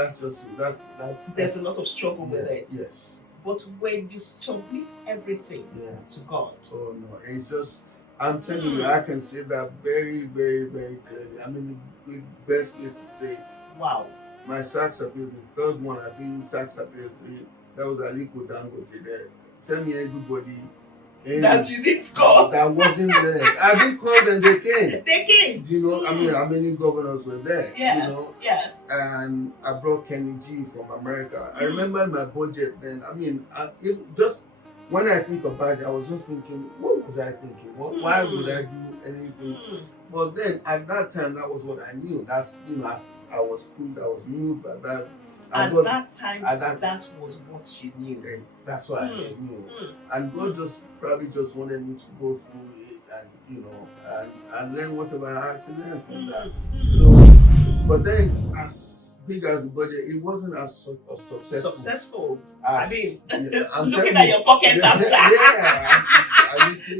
that's just that's There's a lot of struggle with it. Yes. But when you submit everything to God. Oh no, it's just, I'm telling you, I can say that very, very, very clearly. I mean, the best place to say. Wow. My sax appeal, the third one, I think sax appeal 3, that was Aliko Dangote there. Tell me everybody. That you didn't call. That wasn't there. I didn't call them, they came. They came. You know, I mean, how many governors were there? Yes, you know? yes. And I brought Kenny G from America. I remember my budget then. I mean, just when I think about it, I was just thinking, what was I thinking? Why would I do anything? But then at that time, that was what I knew. That's, you know, I was cool, I was moved by that. At that time, that was what you knew. That's what I knew. And God probably just wanted me to go through it and, you know, and learn whatever I had to learn from that. So, but then as big as the budget, it wasn't as successful. I mean, looking at your pockets after.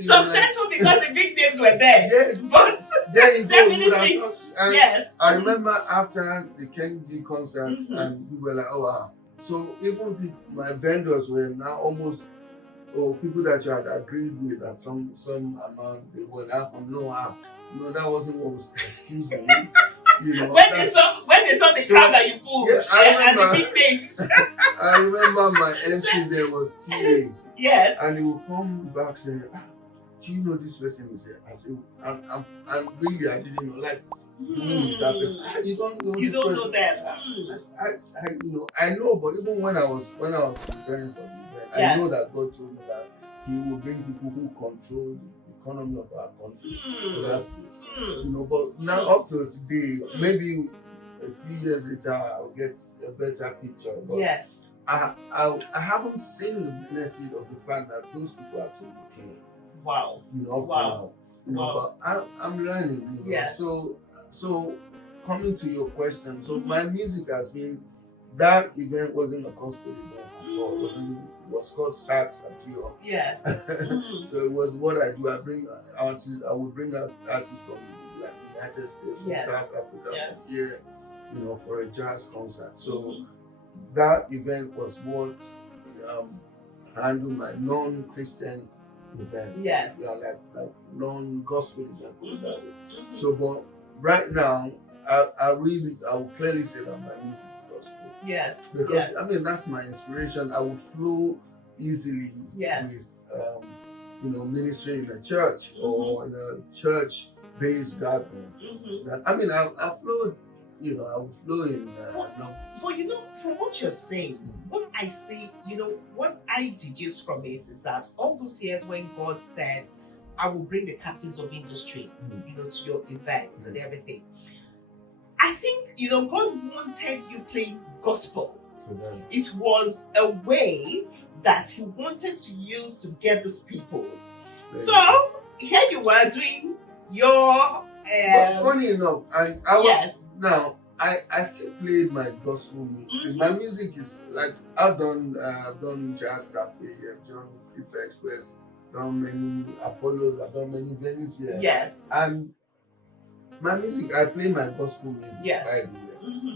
Successful because the big names were there. Yeah, but definitely. Yes. I remember after the Kenny G concert, and we were like, oh wow. So even my vendors were now almost, people that you had agreed with at some amount, they were like, oh no, that wasn't what was, excuse me. You know, when they saw the crowd that you pulled, and the big names. I remember my MC there was TA. Yes. And he would come back saying, do you know this person is here? I said, I'm really, I didn't know. Like, who is that person? You don't know you this don't person. know them. You know, I know, but even when I was preparing for the event, I know that God told me that He will bring people who control the economy of our country to that place. You know, but now up to today, maybe a few years later, I'll get a better picture. But yes. I haven't seen the benefit of the fact that those people actually came. Wow. You know, up to now. You know, but I'm learning. You know? Yes. So coming to your question, so my music has been, that event wasn't a gospel event at all. It was called Sax Appeal. Yes. So it was what I do. I bring artists. I would bring out artists from like United States, from South Africa, from here, you know, for a jazz concert. So that event was what handled my non-Christian events. Yes. You know, like non-gospel event. So, but right now, I would clearly say that my music is gospel. Yes. Because I mean, that's my inspiration. I would flow easily with you know, ministry in a church or in a church-based gathering. I mean, I flowed. You know, I would flow in. But you know, from what you're saying, what I see, you know, what I deduce from it is that all those years when God said, I will bring the captains of industry, you know, to your events and everything. I think, you know, God wanted you playing gospel. It was a way that He wanted to use to get these people. So here you were doing your. But funny enough, I was now. I still played my gospel music. My music is like I've done jazz cafe, I've done Pizza Express, done many Apollos, I've done many venues here. Yes. And my music, I play my gospel music. Yes.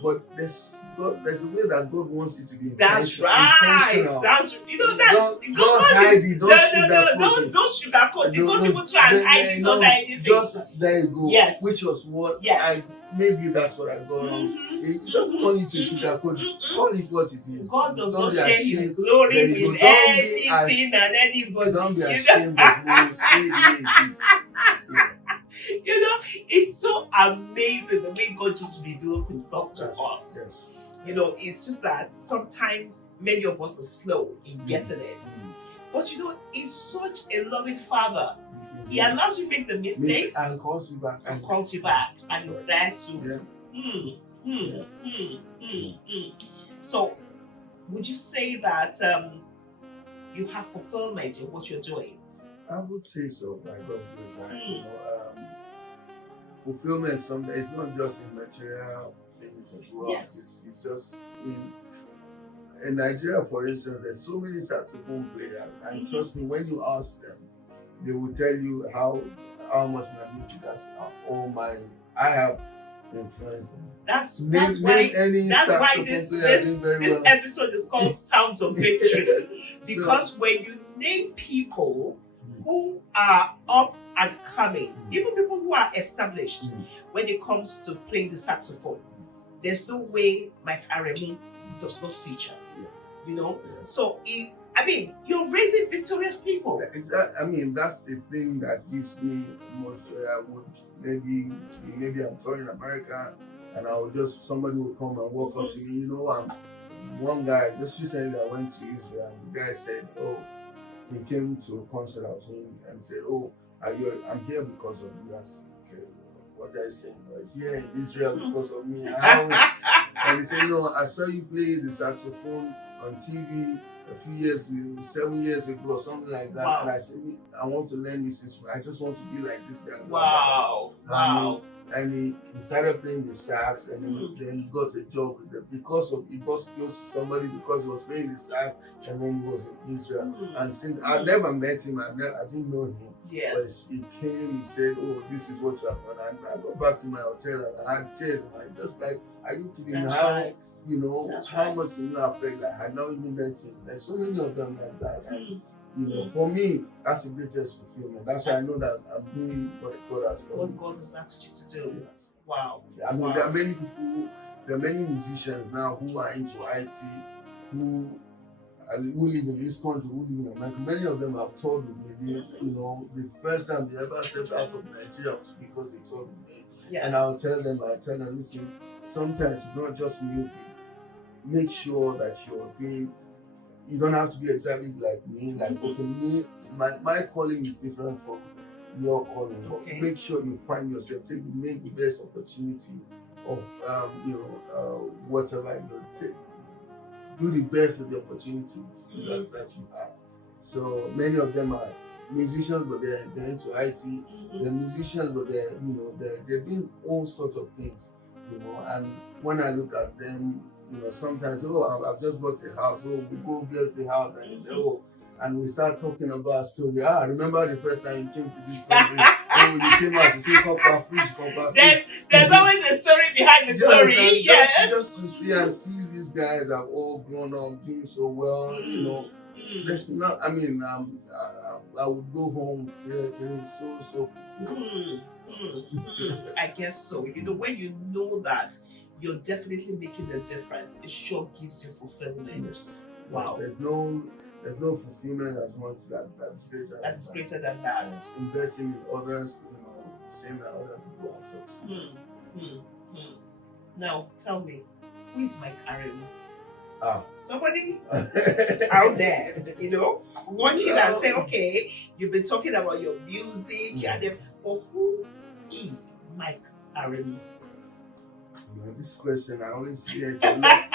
But there's a way that God wants you to be That's right. That's, you know, that's don't hide it. Don't sugarcoat it. Don't even try and hide it under anything. Just there you go. Yes. Which was what maybe that's what I got wrong. He doesn't want you to sugarcoat it. Call it what it is. God does not share His glory with anything and anybody. Don't be ashamed of who you say it is. You know, it's so amazing the way God just reveals Himself to us. Yes. You know, it's just that sometimes many of us are slow in getting it. But you know, He's such a loving Father. He allows you to make the mistakes and calls you back. And is there to. So, would you say that you have fulfillment in what you're doing? I would say so, by God's grace. You know, fulfillment sometimes it's not just in material things as well. Yes. It's just in Nigeria, for instance, there's so many saxophone players, and trust me, when you ask them, they will tell you how much my music has. I have influenced me. That's Name why any saxophone this player doing very this well. episode is called Sounds of Victory. Because when you name people who are up and coming, even people who are established when it comes to playing the saxophone, there's no way Mike Aremu does not feature. You know? So you're raising victorious people. Exactly. I mean, that's the thing that gives me most joy. I would maybe I'm touring America, and somebody will come and walk up to me. You know, one guy just recently I went to Israel, and the guy said, "Oh, he came to a concert I was in and said, "Oh, I'm here because of you." I said, "Okay, what are you saying? Like, here in Israel because of me?" And he said, "You know, I saw you play the saxophone on TV a few years, 7 years ago, or something like that." Wow. And I said, "I want to learn this instrument. I just want to be like this guy." Wow. And he started playing the sax, and then he got a job with them because he got close to somebody because he was playing the sax, and then he was in Israel. And since I never met him, I didn't know him. Yes. But he came, he said, "Oh, this is what you have done." And I got back to my hotel and I had tears. And I just like, are you kidding? That's how right. you know That's how right. much you affect? Like, I not even met him. There's so many of them like that. And, you know, for me, that's the greatest fulfillment. That's why I know that I'm doing what God has called me. What God has asked you to do. Yes. Wow. I mean, there are many people, there are many musicians now who are into IT, who live in this country, who live in America. Many of them have toured with me. You know, the first time they ever stepped out of Nigeria was because they toured with me. Yes. And I'll tell them, listen, sometimes it's not just music. Make sure that you're doing. You don't have to be exactly like me. Like, okay, me, my calling is different from your calling. Okay. Make sure you find yourself. Make the best opportunity of whatever you take. Do the best with the opportunities that you have. So many of them are musicians, but they're into IT. They're musicians, but they're doing all sorts of things. You know, and when I look at them, you know, sometimes, I've just bought a house. Oh, we go bless the house, and they say, and we start talking about a story. Remember the first time you came to this country? You came out to say copper fridge. There's always a story behind the glory. Yes. Just to see these guys have all grown up, doing so well. You know, there's not. I mean, I would go home feeling so fulfilled. I guess so. You know, when you know that you're definitely making a difference, it sure gives you fulfillment. Yes. Wow. There's no fulfillment as much that's greater. That is greater than that. Investing in others, you know, same that other people also. Now, tell me, who is Mike Aremu? Somebody out there, you know, watching and say, okay, you've been talking about your music, but who is Mike Aremu? You know, this question I always hear it a lot.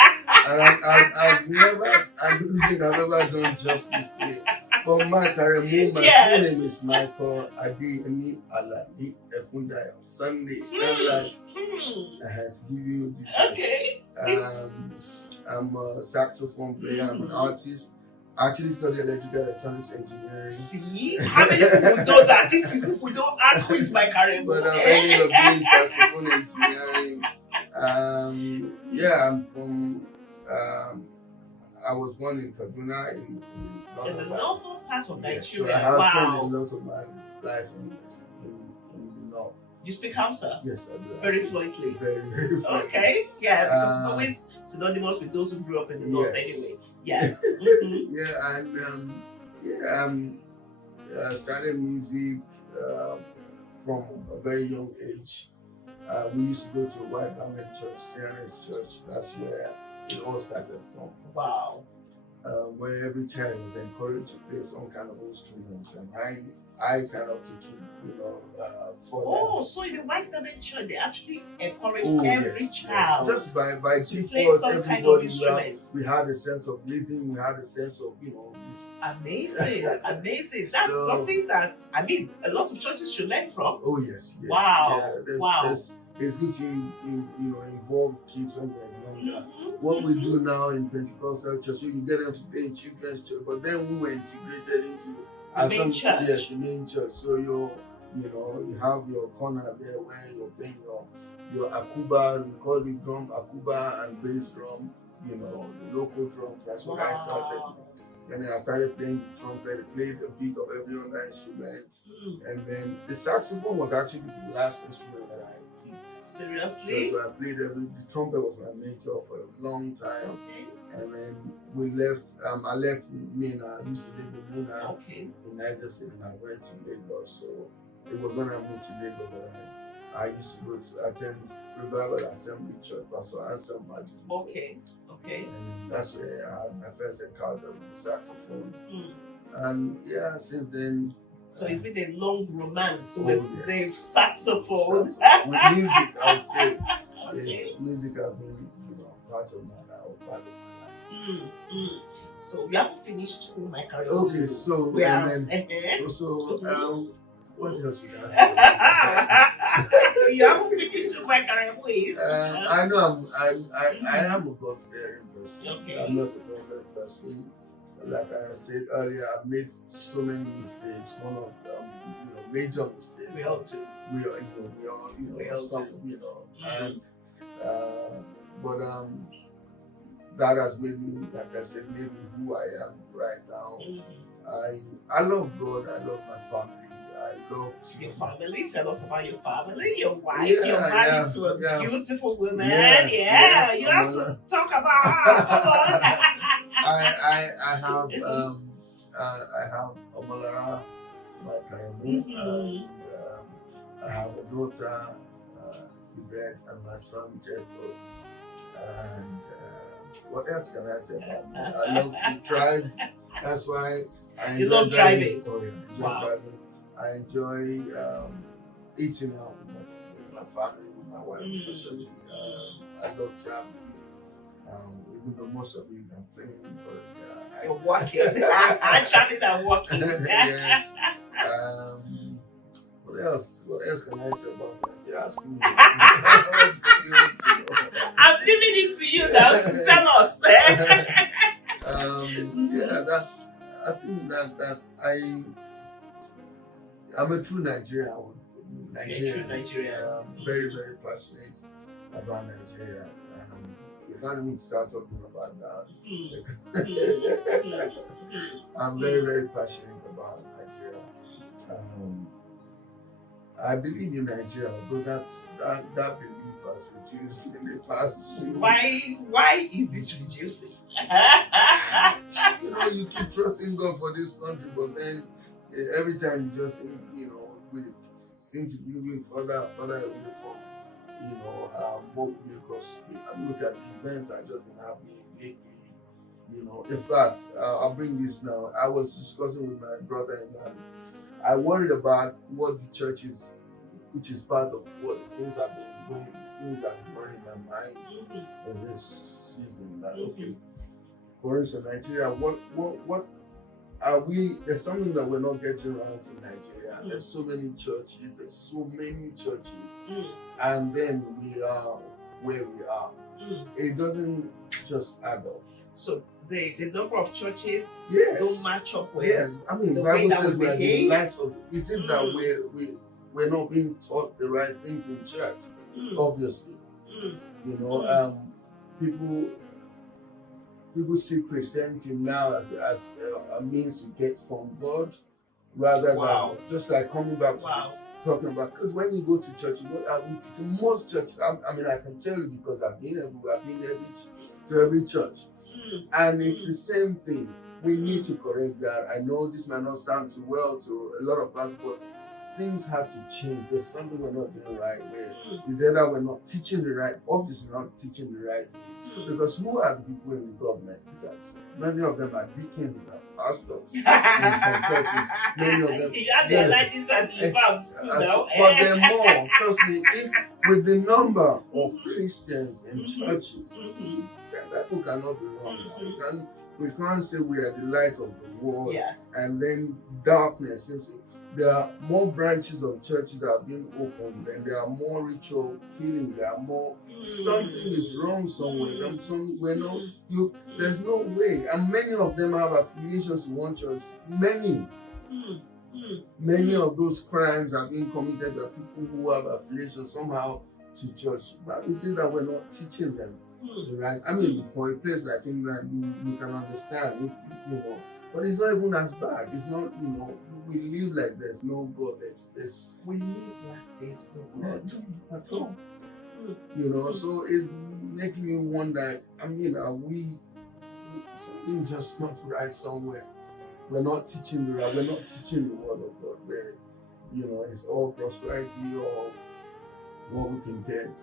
And I don't think I've ever done justice to it. But Mike Aremu, my full name is Michael Adeyemi Alani Ekundayo Sunday. I had to give you this. Okay. I'm a saxophone player. I'm an artist. I actually studied electrical electronics engineering. See? How many people know that if we don't ask who is Mike Aremu? But I ended up doing saxophone engineering. I'm from. I was born in Kaduna in the northern part of Nigeria. So I have spent a lot of my life in the north. You speak Hausa? Yes, I do. Very fluently. Very fluently. Okay. Yeah, because it's always synonymous with those who grew up in the north anyway. Yes. I started music from a very young age. We used to go to a white garment church, CNS church. That's where it all started from. Wow. Where every child was encouraged to play some kind of instrument, and I kind of took it, for them. So in the white garment church, they actually encouraged every child just by to play some kind of instrument. We had a sense of rhythm. We had a sense of, Amazing. That's something that, a lot of churches should learn from. Oh yes. Wow. Yeah, it's good to involve kids when they're younger. What we do now in Pentecostal church, you get them to play in children's church, but then we were integrated into the main church. Yes, the main church. So you have your corner there where you're playing your akuba, we call it drum akuba and bass drum, the local drum. That's what I started. Wow. And then I started playing the trumpet, played a bit of every other instrument. And then the saxophone was actually the last instrument that I picked. Seriously? So I played the trumpet was my major for a long time. Okay. And then we left, I left Mina. I used to live in Mina. Okay. In Niger State, and I went to Lagos. So it was when I moved to Lagos that I used to go to attend Revival Assembly Church, Pastor Anselm Magic. Okay. Okay. And that's where I had my first encounter with the saxophone. And yeah, since then. So it's been a long romance with the saxophone. With music, I would say. Okay. Yes, music has been, part of my life. So we haven't finished who Mike Aremu Okay, is. so We have. What else should I say? You haven't finished who Mike Aremu is. I know I am a God-fearing person. Okay. I'm not a perfect person. Like I said earlier, I've made so many mistakes. One of them, major mistakes. We all do. We all, some, and but that has made me, like I said, maybe who I am right now. I love God. I love my family. I love your family. Tell us about your family. Your wife. Yeah, You're married to a beautiful woman. You have to talk about her. Come on. I have Omalara, Mike Aremu. I have a daughter, Yvette, and my son Jethro. And what else can I say about me? I love to drive. That's why I enjoy love driving. Oh yeah, I enjoy driving. I enjoy eating out with my family, with my wife especially. I love traveling. Even though most of it I'm playing, but you're working. I'm traveling and working. Yes. What else? What else can I say about that? You ask me. I'm leaving it to you now to tell us. Yeah, I think I'm a true Nigerian. I'm very, very passionate about Nigeria. We can't even start talking about that. I'm very, very passionate about Nigeria. I believe in Nigeria, but that belief has reduced in the past. Why is it reducing? You keep trusting God for this country, but then every time you just think, we seem to be moving further and further away from, what we because I look at the events that just been happening lately. In fact, I'll bring this now. I was discussing with my brother-in-law. I worried about what the church is, which is part of what the things have been going, things that have been running in my mind in this season. That okay, for instance, Nigeria, what are we? There's something that we're not getting right in Nigeria. There's so many churches. And then we are where we are. It doesn't just add up. So the number of churches yes. don't match up with I mean, the Bible says we're the light of is it that we're not being taught the right things in church? Obviously. People see Christianity now as a means to get from God rather than just like coming back to talking about, because when you go to church, to most churches, I mean, I can tell you because I've been everywhere, I've been to every church, and it's the same thing. We need to correct that. I know this might not sound too well to a lot of us, but things have to change. There's something we're not doing right. It's either we're not teaching the right, obviously not teaching the right, because who are the people in the government? Many of them are deacons and pastors in some churches. Many of them. You have the allergies and the imams too now. But there are more. Trust me, if with the number of Christians in churches, that cannot be wrong. We can't say we are the light of the world, and then darkness seems. There are more branches of churches that are being opened, and there are more ritual killing. There are more. Something is wrong somewhere. There's no way. And many of them have affiliations to one church. Many of those crimes are being committed by people who have affiliations somehow to church, but it's that we're not teaching them. Right? I mean, for a place like England, you can understand it, you know. But it's not even as bad. It's not, you know, we live like there's no God. We live like there's no God at all. You know, so it's making me wonder. I mean, are we something just not right somewhere? We're not teaching the right. We're not teaching the word of God. Where, you know, it's all prosperity or what we can get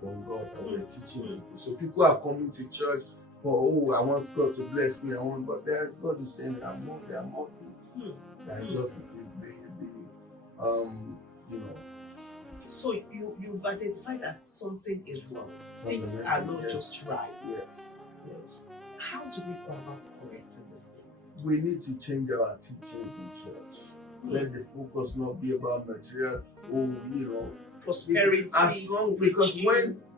from God that we're teaching people. So people are coming to church for, I want God to bless me. But God is saying there are more things than just you know. So you've identified that something is wrong. Things are not just right. Yes. How do we go about correcting these things? We need to change our teachings in church. Let the focus not be about material, you know, prosperity. As long because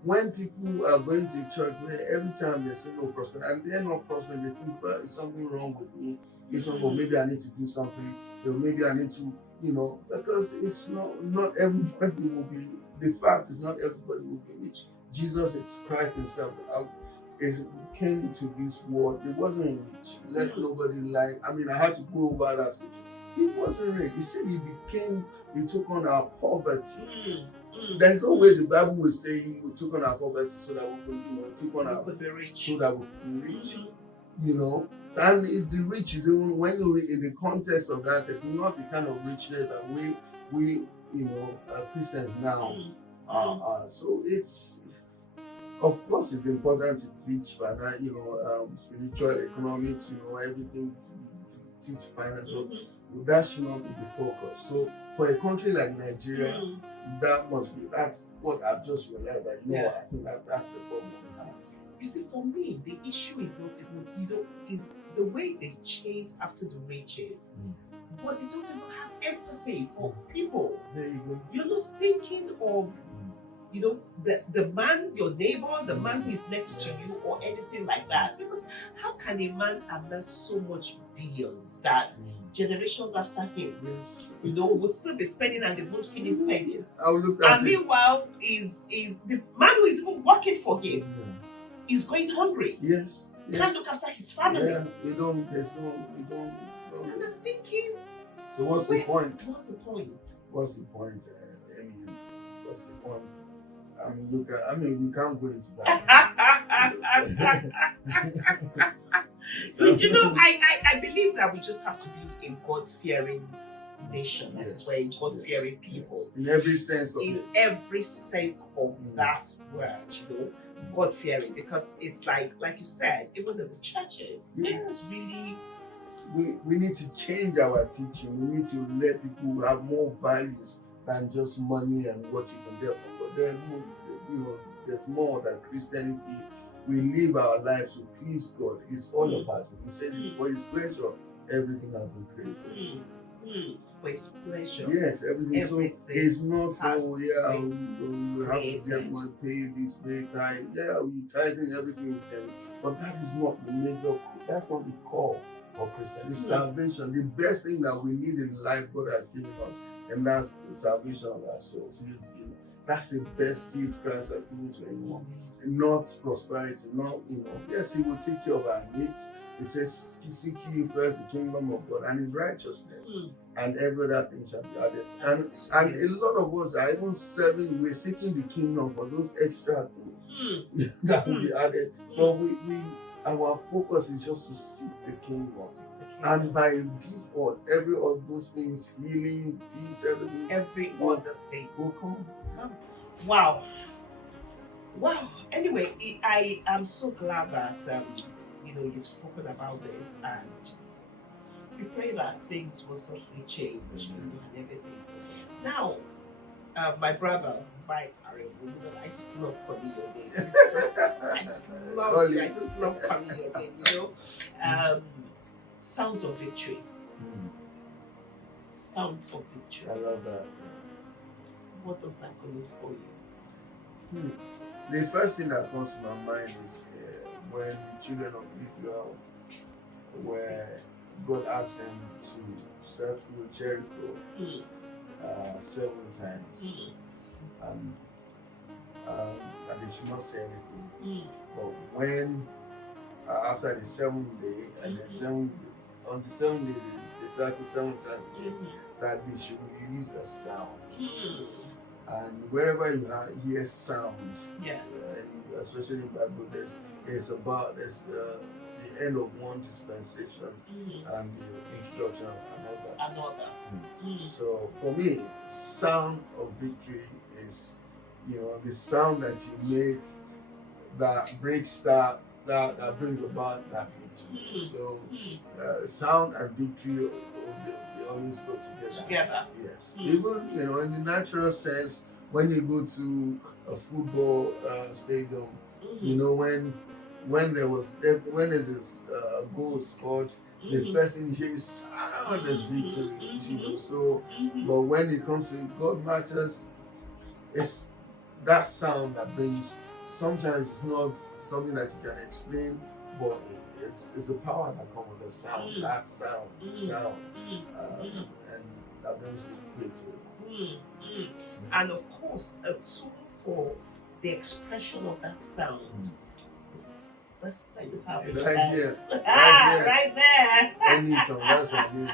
when people are going to church, every time they say no prosperity, and they're not prospering, they think, well, is something wrong with me? Maybe I need to do something. Maybe I need to, you know, because it's not everybody will be. The fact is not everybody will be rich. Jesus is Christ Himself. Came to this world. He wasn't rich. Let nobody lie. I mean, I had to go over that scripture. He wasn't rich. He said he took on our poverty. There's no way the Bible will say he took on our poverty so that we could, you know, took on our so that we could be rich. You know, and it's the rich is even when you read in the context of that, it's not the kind of richness that we you know Christians now are. So it's, of course, it's important to teach you know, spiritual economics, you know, everything to teach finance, but that should not be the focus. So for a country like Nigeria, that's what I've just realized. That I think that's the problem. You see, for me, the issue is not even, you know, is the way they chase after the riches, but they don't even have empathy for people. There you go. You're not thinking of, you know, the man, your neighbor, the man who is next to you, or anything like that. Because how can a man amass so much billions that generations after him, you know, would still be spending and they won't finish spending? And meanwhile, is the man who is even working for him is going hungry. Yes. Can't look after his family. Yeah, we don't. And I'm thinking, so what's the point? What's the point? What's the point? I mean, what's the point? I mean, we can't go into that. You know, I believe that we just have to be a God-fearing nation. That's why God-fearing people. In every sense of it. Every sense of that word, you know, God-fearing. Because it's like you said, even in the churches, it's really... We need to change our teaching. We need to let people have more values than just money and what you can get from God. Then, you know, there's more than Christianity. We live our lives to please God. It's all about it. He said, for His pleasure, everything has been created. For His pleasure. Yes, everything. So it's not we have to get money, pay this, pay time. Yeah, we tithing everything we can. But that is not the major. That's not the core of Christianity. Salvation, the best thing that we need in life, God has given us, and that's the salvation of our souls. That's the best gift Christ has given to anyone. Not prosperity, not, you know. Yes, He will take care of our needs. It says, seek ye first the kingdom of God and His righteousness, and every other thing shall be added. And a lot of us are even we're seeking the kingdom for those extra things that will be added. But our focus is just to seek the kingdom. And by default, every of those things, healing, peace, every other thing will come. Wow. Anyway, I am so glad that you know, you've spoken about this, and we pray that things will certainly change and everything. Now, my brother, Mike Aremu, you know, I just love calling your name. I just love you. I just love calling your name. You know, sounds of victory. Sounds of victory. I love that. What does that mean for you? The first thing that comes to my mind is when the children of Israel God asked them to circle Jericho 7 times. and they should not say anything. Mm. But when after the seventh day, and then on the seventh day, they cycle 7 times a day, that they should release a sound. And wherever you hear sound, Yes. Especially in the Bible, there's the end of one dispensation and the introduction of another. So for me, sound of victory is, the sound that you make that breaks that brings about that victory. So sound and victory they always go together. Yes. Even in the natural sense, when you go to a football stadium, when there's this goal scored, the first thing you hear is sound as victory. So, but when it comes to God matters, it's that sound that brings. Sometimes it's not something that you can explain, but it's the power that comes with the sound. That sound, and that brings the victory. And of course, a tool for the expression of that sound is this that you have in your hands. Right there. Anytime, that's what I mean.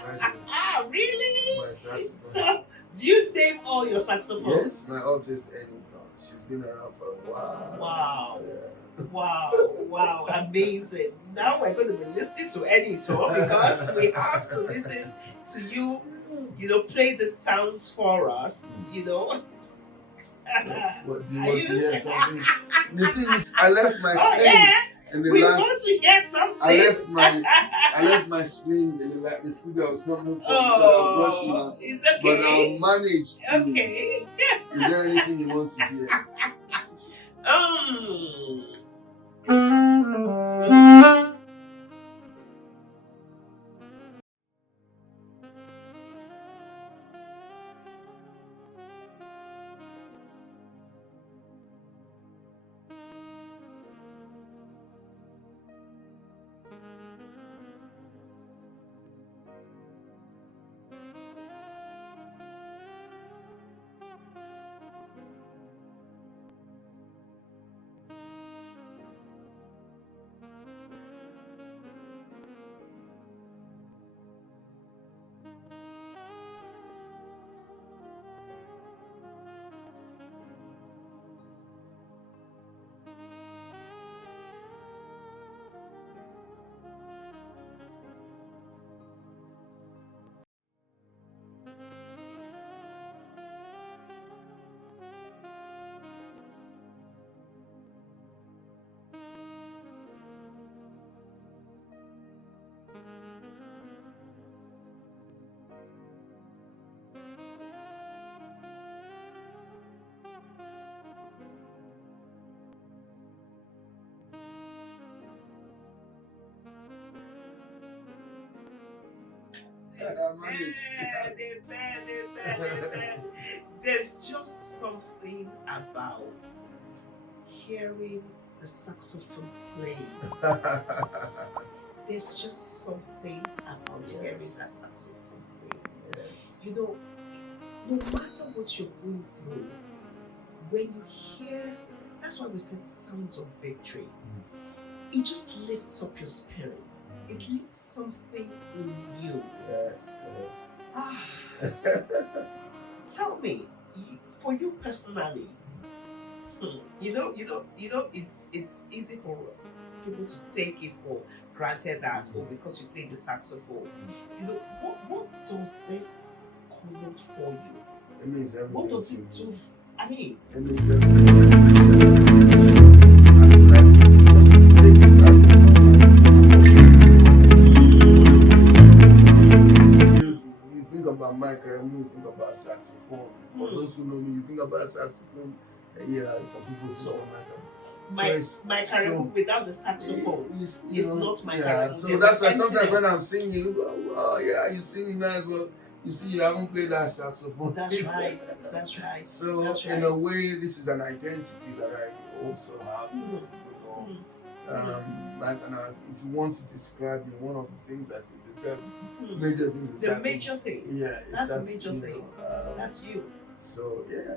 Really? My saxophone. So, do you name all your saxophones? Yes, my alt is N.O.W. She's been around for a while. Wow. Yeah. Wow, amazing. Now we're going to be listening to N.O.W. because we have to listen to you, play the sounds for us, What, do you want to hear something? The thing is, I left my sling. Yeah. We want to hear something. I left my sling in the studio. I was coming from. I was rushing out. It's okay. But I'll manage. Okay. Is there anything you want to hear? There's just something about hearing the saxophone playing. There's just something about hearing that saxophone playing. No matter what you're going through, when you hear, that's why we said sounds of victory. It just lifts up your spirits. It lifts something in you. Yes. Tell me, for you personally, it's easy for people to take it for granted that because you play the saxophone. What does this connote for you? It means everything. What does it do? It means everything. You think about Mike Aremu, you think about saxophone. For those who know me, you think about saxophone. Some people so Mike Aremu without the saxophone is not Mike Aremu. So that's why sometimes when I'm singing, you singing nice, but you see, you haven't played that saxophone. That's right. That's right. So that's right. In a way, this is an identity that I also have. If you want to describe me, one of the things that you describe is major things. The major thing. Yeah, that's a major thing. That's you. So yeah.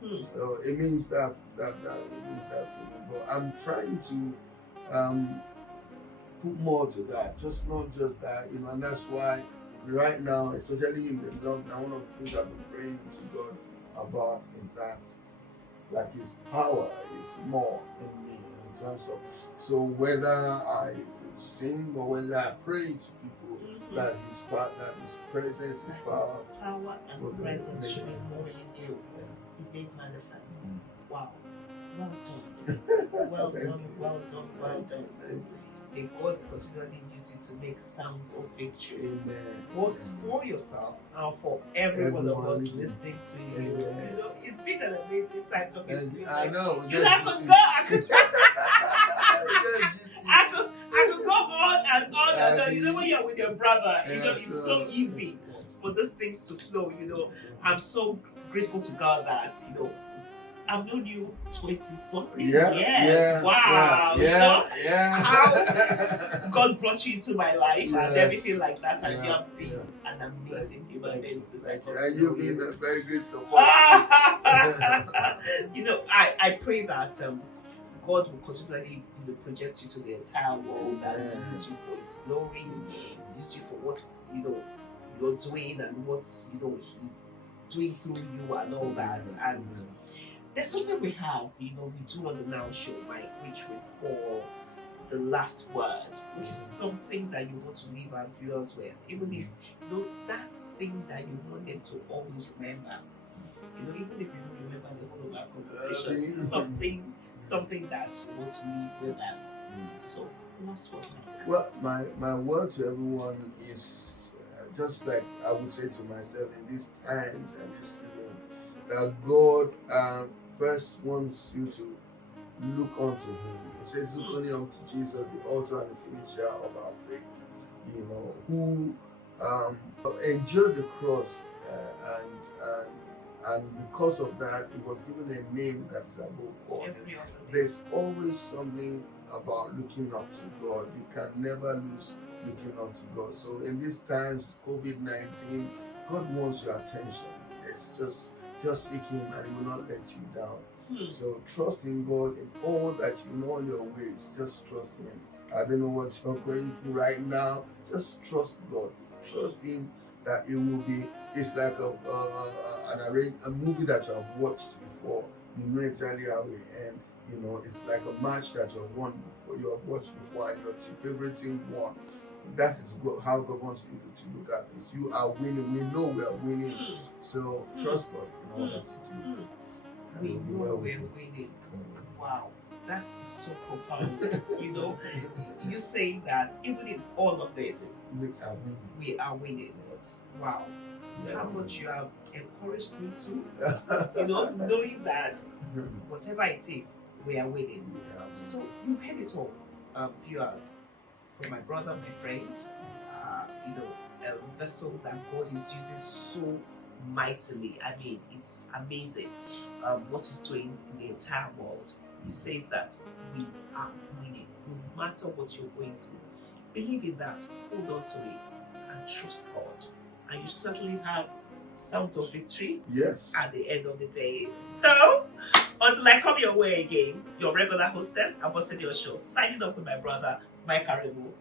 So it means that it means that to me. But I'm trying to put more to that, just not just that, and that's why right now, especially in the lockdown, one of the things I've been praying to God about is that like His power is more in me in terms of, so whether I sing or whether I pray to people, that His power, that His presence, His power, and presence should be more in you. Be made manifest. Wow, well done, well done, well done, well done. May God continually use you to make sounds of victory. Amen. Both for yourself and for everyone of us listening to you. Amen. It's been an amazing time talking to you. I know. I could go on and on and on. When you're with your brother, it's so easy for these things to flow. I'm so grateful to God that, I've known you 20-something years. Wow. How God brought you into my life and everything like that. And you have been an amazing human being since I got to know you. And you've been a very great support. I pray that God will continually project you to the entire world and use you for His glory, use you for what you're doing and what He's doing through you and all that. And there's something we have, we do on the Now Show, Mike, which we call the last word, which is something that you want to leave our viewers with, even if that thing that you want them to always remember. Even if you don't remember the whole of our conversation, something that you want to leave with them. So, last word, Mike. Well, my word to everyone is just like I would say to myself in these times and this season, that God first wants you to look unto Him. He says, look only unto Jesus, the author and the finisher of our faith, who endured the cross, and because of that, He was given a name that is above all. There's always something about looking up to God. You can never lose looking up to God. So in these times, COVID-19, God wants your attention. It's just seek Him and He will not let you down. So trust in God in all that you know, your ways. Just trust Him. I don't know what you're going through right now. Just trust God. Trust Him that it will be. It's like a movie that you have watched before. You know exactly how it ends. It's like a match that you have won before. You have watched before, and your favorite team won. That is how God wants you to look at this. You are winning. We know we are winning. So trust God in all that you do. We know we're winning. Wow, that is so profound. You saying that even in all of this, we are winning. Wow. How much you have encouraged me to, knowing that whatever it is, we are winning. So you've heard it all, viewers. From my brother, my friend, a vessel that God is using so mightily. I mean, it's amazing what He's doing in the entire world. He says that we are winning, no matter what you're going through. Believe in that, hold on to it, and trust God. And you certainly have sounds of victory at the end of the day. So, until I come your way again, your regular hostess, Ambassador Show, signing up with my brother, Mike Aremu.